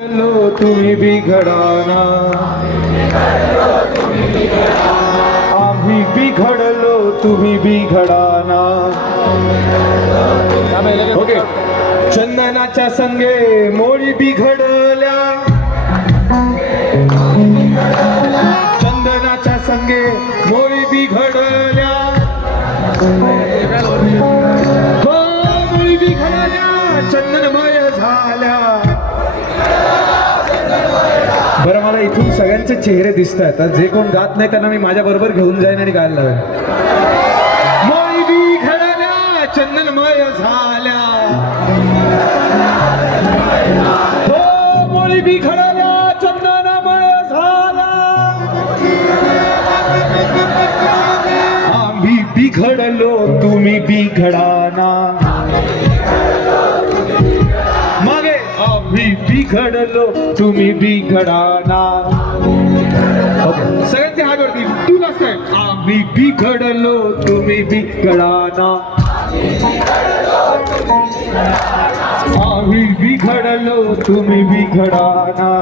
Low तुम्ही बिघडाना, आम्ही बिघडलो तुम्ही बिघडाना. ओके. चंदनाच्या संगे मोळी बिघडल्या, चंदनाच्या संगे मोळी बिघडल्या, हो मोळी बिघडल्या चंदनमय झाल्या. बरं, मला इथून सगळ्यांचे चेहरे दिसत आहेत. जे कोण गात नाही त्यांना मी माझ्या बरोबर घेऊन जाईन आणि गायला लावेन. मोळी बिघडल्या चंदनमय झाल्या, हो मोळी बिघडल्या चंदनमय झाल्या. आम्ही बिघडलो तुम्ही बिघडाना, मागे आम्ही बिघडलो तुम्ही बिघडाना. सगळ्यांचे हात वरती, तू नसतंय. आम्ही बिघडलो तुम्ही बिघडाना, आम्ही बिघडलो तुम्ही बिघडाना.